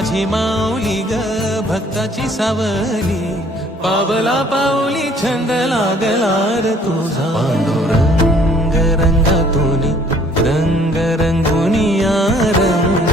माझी माऊली ग भक्ताची सावली, पावला पाऊली छंद लागला र तुझा. पांडुरंग रंगातून रंग रंगुनिया रंग